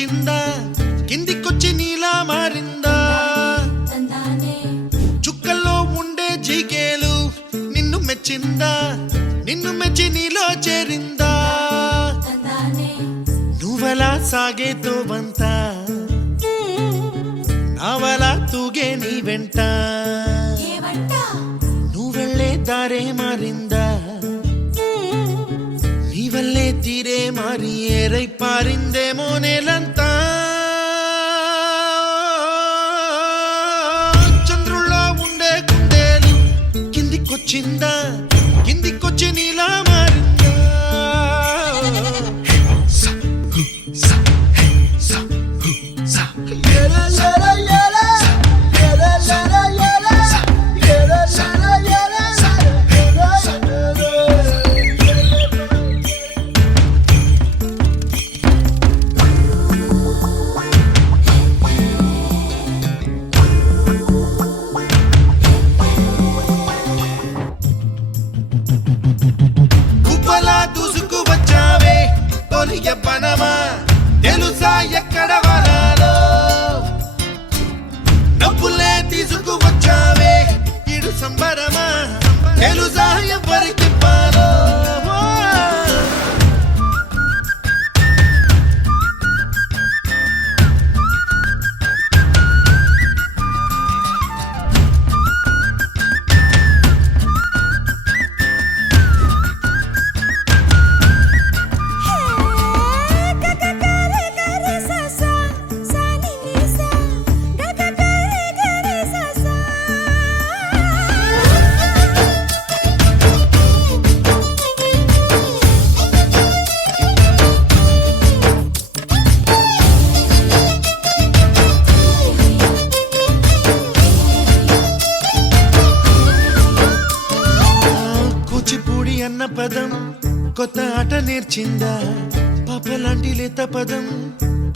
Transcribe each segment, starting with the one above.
కిందికొచ్చిందా కిందికొచ్చి నీలా మారిందా చుక్కల్లో ఉండే జీకేలు నిన్ను మెచ్చిందా నిన్ను మెచ్చి నీలో చేరిందా నువ్వలా సాగేతో బంత నావలా తూగే నీ వెంట నువ్వెళ్ళే దారే మారిందా నీవల్లే తీరే మారి ఏరై పారిందేమో నేలంతా చంద్రుల్లో ఉండే కుందేలు కిందికొచ్చిందా కిందికొచ్చి నీలా మారిందా పనమా తెలుసా ఎక్కడ వనాలో నవ్వులే తీసుకువచ్చావే ఇడు సంబరమా తెలుసా ఎవరికి పాలో అన్న పదం కొత్త ఆట నేర్చిందా పాపలాంటి లేత పదం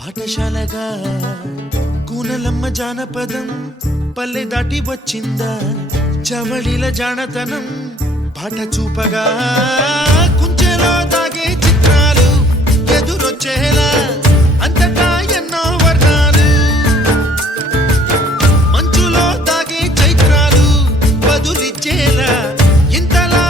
పాఠశాలగా కూనలమ్మ జానపదం పల్లె దాటి వచ్చిందా చవళిల జానతనం పాట చూపగా కుంచెలో దాగే చిత్రాలు ఎదురొచ్చేలా అంతటా ఎన్నో వర్ణాలు మంచులో దాగే చైత్రాలు బదులిచ్చేలా ఇంతలా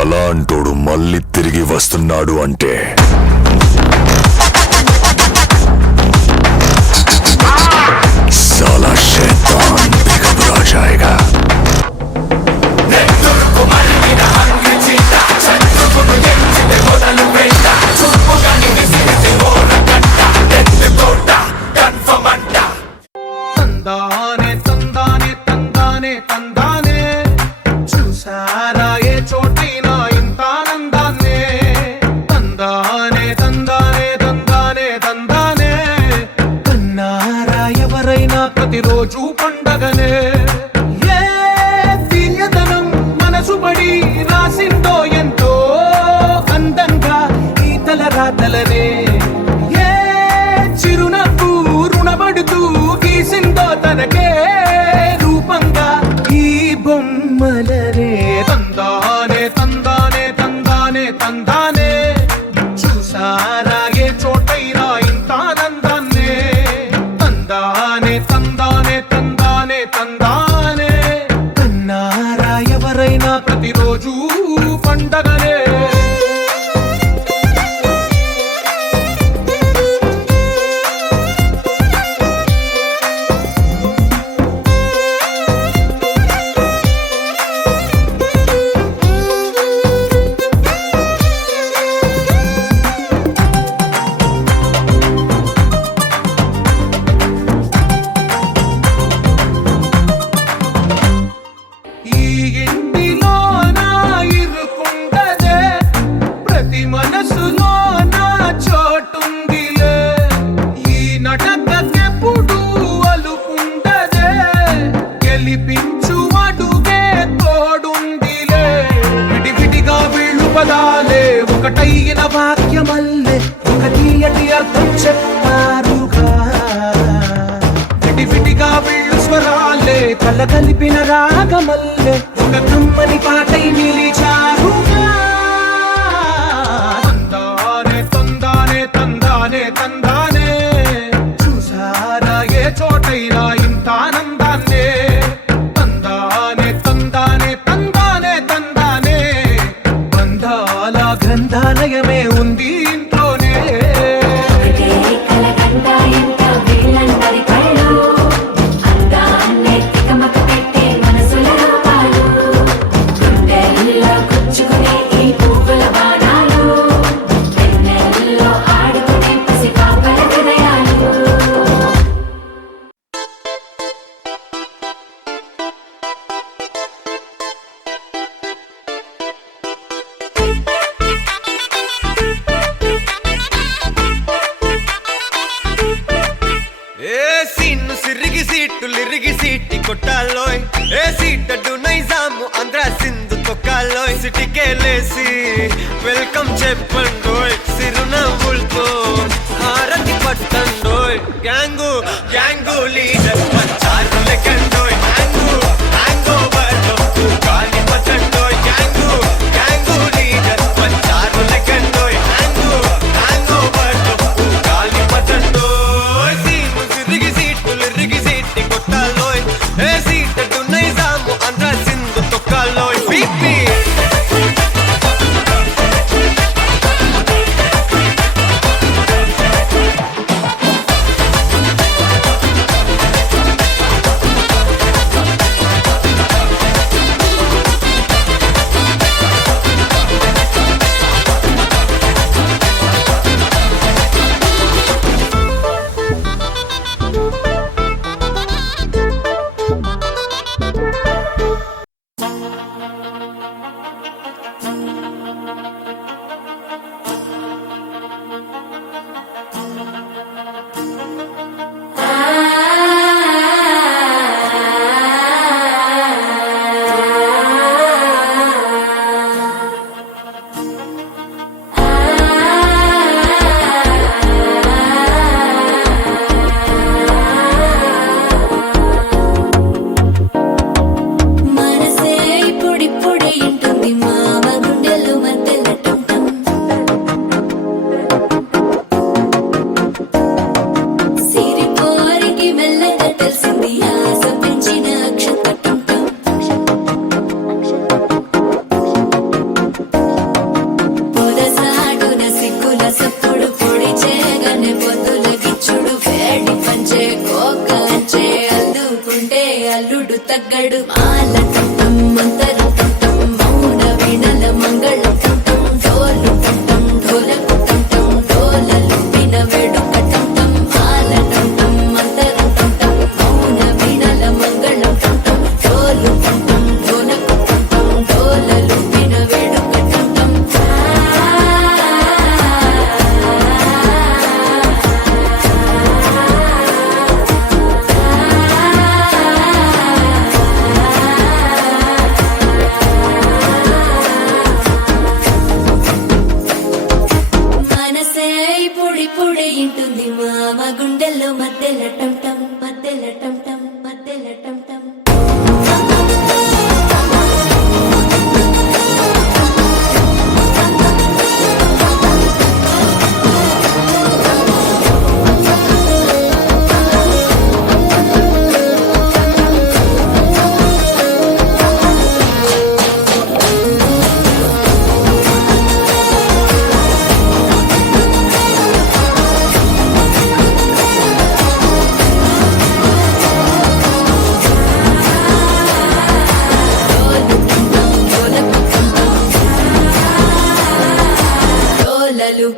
అలాంటోడు మళ్ళీ తిరిగి వస్తున్నాడు అంటే साला शैतान भी घबरा जाएगा। తందానే తందానే తందానే తందానే చూసారా ఏ చోటైనా ఇంత ఆనందాన్నే తందానే తందానే తందానే తందానే కన్నారా ఎవరైనా ప్రతిరోజు పండగనే ఏ దివ్యతనం మనసు పడి రాసిందో ఎంతో అందంగా ఈ తలరాతలనే ఏ చిరునవ్వు రుణపడుతూ గీసిందో తనకే రూపంగా ఈ అలరే తందానే తందానే తందానే తందానే చూసారా ఏ చోటైనా ఇంత ఆనందాన్నే తందానే తందానే తందానే తందానే కన్నారా ఎవరైనా ప్రతిరోజు పండగనే ఒకటైన వాక్యమల్లే ఒక తీయటి అర్థం చెప్పారుగా విడివిడిగా వీళ్ళు స్వరాలే కలగలిపిన రాగమల్లే ఒక కమ్మని పాటై నిలిచారుగా తందానే తందానే తందానే తందానే చూసారా ఏ చోటైనా ఇంత ఆనందాన్నే తందానే తందానే తందానే తందానే బంధాల గ్రంథాలయమే ఉంది ఇంట్లోనే సిరిగి సీటి కొట్టాలోయ్ ఏ సీటడు నైజాము ఆంధ్ర సింధు తొక్కాలోయ్ సిటీకేలేసి వెల్కమ్ చెప్పండోయ్ సిరునవ్వులతో హారతి పట్టండోయ్ గ్యాంగు గ్యాంగు లీడర్ పంచారు లెక్కండోయ్ హ్యాంగు హ్యాంగ్ ఓవర్ గాలి పట్టండోయ్ గ్యాంగు గ్యాంగు లీడర్ పంచారు లెక్కండోయ్ హ్యాంగు హ్యాంగ్ ఓవర్ గాలి పట్టండోయ్ సీము సిరిగి సీటి కొట్టాలోయ్ ఏ సీటడు నైజాము ఆంధ్ర సింధు తొక్కాలోయ్ బీపీ అల్లుడు తగ్గడు మాల కంఠం మంతర కంఠం మౌన వినల మంగళ కంఠం డోలు కంఠం ఢోలకు కంఠం డోలలు విన వేడుక కంఠం మాల కంఠం మంతర కంఠం మౌన వినల మంగళ కంఠం డోలు కంఠం ఢోలకు కంఠం డోలలు విన వేడుక కంఠం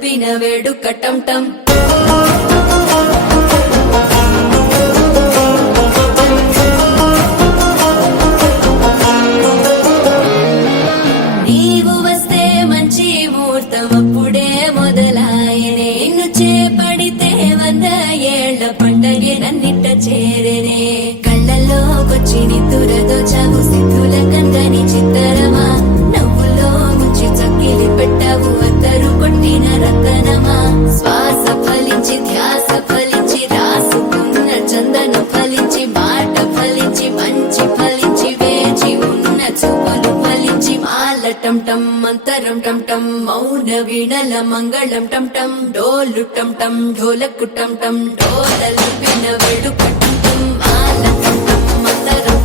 పిన వేడుక టం టం నీవు వస్తే మంచి ముహూర్తం అప్పుడే మొదలాయనే నిన్ను చేపడితే 100 ఏళ్ల పండగే నన్నిట్ట చేరేనే కళ్ళల్లోకొచ్చి నిద్దురదోచావు సిద్ధుల కందని చిత్తరమా నవ్వులో ముంచి చక్కిలి పెట్టావు అద్దరు కొట్టిన రతనమా శ్వాస ఫలించి ధ్యాస ఫలించి రాసుకున్న చందనం ఫలించి మాట ఫలించి మంచి ఫలించి వేచి ఉన్న చూపులు ఫలించి మాల టం టం మంతరం టం టం మౌన వీణల మంగళం టం టం డోలు టం టం ఢోలకు టం టం డోలలు విన వేడుక టం టం మాల టం టం మంతరం